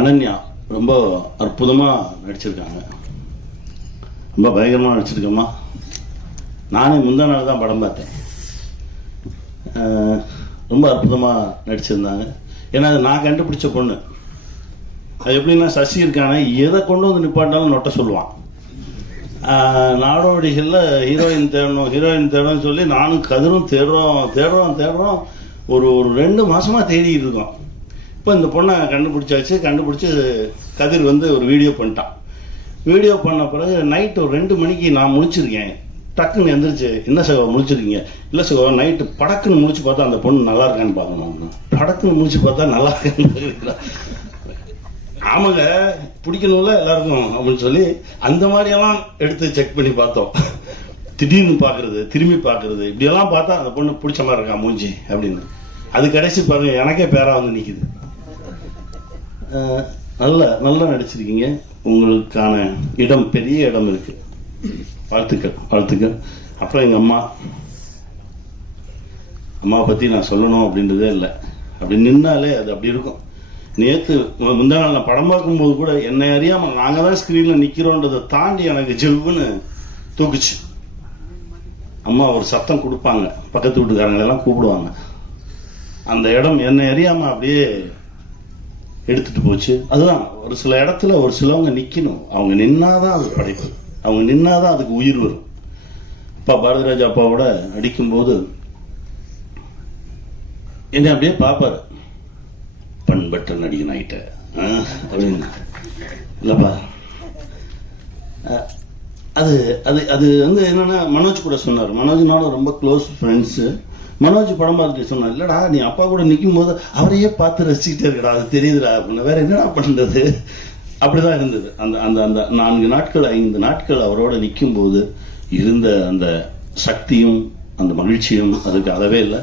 அனன்யா ரொம்ப அற்புதமாக நடிச்சிருக்காங்க. ரொம்ப பயங்கரமாக நடிச்சிருக்கம்மா. நானே முந்தா நாள் தான் படம் பார்த்தேன். ரொம்ப அற்புதமாக நடிச்சிருந்தாங்க. ஏன்னா அது நான் கண்டுபிடிச்ச பொண்ணு. அது எப்படின்னா சசி இருக்கானே எதை கொண்டு வந்து நிப்பாட்டினாலும் நொட்ட சொல்லுவான். நாடோடிகளில் ஹீரோயின் தேடணும்னு சொல்லி நானும் கதிரும் தேடுறோம் ஒரு 2 மாசமாக தேடிட்டு இருக்கோம். இப்போ இந்த பொண்ணை கண்டுபிடிச்சி கதிர் வந்து ஒரு வீடியோ பண்ணிட்டான். வீடியோ பண்ண பிறகு நைட்டு ஒரு 2 மணிக்கு நான் முழிச்சிருக்கேன். டக்குன்னு எந்திரிச்சு, என்ன சகோ முழிச்சிருக்கீங்க? இல்லை சகோ, நைட்டு படக்குன்னு முழிச்சு பார்த்தா அந்த பொண்ணு நல்லா இருக்கான்னு பார்க்கணும். படக்குன்னு முழிச்சு பார்த்தா நல்லா இருக்கான்னு. ஆமாங்க, பிடிக்கணும்ல எல்லாருக்கும் அப்படின்னு சொல்லி அந்த மாதிரியெல்லாம் எடுத்து செக் பண்ணி பார்த்தோம். திடீர்னு பார்க்கறது, திரும்பி பார்க்கறது, இப்படியெல்லாம் பார்த்தா அந்த பொண்ணு பிடிச்ச மாதிரி இருக்கா மூஞ்சி அப்படின்னு. அது கடைசி பாருங்க, எனக்கே பேரா வந்து நிற்கிது. நல்லா நடிச்சிருக்கீங்க. உங்களுக்கான இடம், பெரிய இடம் இருக்கு. வாழ்த்துக்கள். அப்புறம் எங்கள் அம்மாவை பற்றி நான் சொல்லணும் அப்படின்றதே இல்லை. அப்படி நின்னாலே அது அப்படி இருக்கும். நேற்று முந்தா நாள் நான் படம் பார்க்கும்போது கூட என்னை அறியாமல் நாங்கள் தான் ஸ்க்ரீனில் நிற்கிறோன்றதை தாண்டி எனக்கு ஜெவ்வுன்னு தூக்குச்சு. அம்மா ஒரு சத்தம் கொடுப்பாங்க, பக்கத்து வீட்டுக்காரங்களெல்லாம் கூப்பிடுவாங்க. அந்த இடம் என்னை அறியாமல் அப்படியே எடுத்துட்டு போச்சு. அதுதான், ஒரு சில இடத்துல ஒரு சிலவங்க நிற்கணும். அவங்க நின்னாதான் அது படைப்பு, அவங்க நின்னாதான் அதுக்கு உயிர் வரும். அப்பா பாரதிராஜா அப்பாவோட அடிக்கும்போது என்னை அப்படியே பார்ப்பாரு. பண்பட்ட நடிகன் ஆயிட்ட அப்படின்னு. இல்லப்பா, அது அது அது வந்து என்னன்னா, மனோஜ் கூட சொன்னார். மனோஜ்னாலும் ரொம்ப க்ளோஸ் ஃப்ரெண்ட்ஸு. மனோஜ் படம் பார்த்துட்டு சொன்னார், இல்லடா நீ அப்பா கூட நிற்கும் போது அவரையே பார்த்து ரசிச்சுக்கிட்டே இருக்கடா, அது தெரியுதுடா அப்படின்னு. வேற என்னடா பண்ணுறது? அப்படிதான் இருந்தது. அந்த அந்த அந்த 4 நாட்கள் 5 நாட்கள் அவரோட நிற்கும் போது இருந்த அந்த சக்தியும் அந்த மகிழ்ச்சியும் அதுக்கு அளவே இல்லை.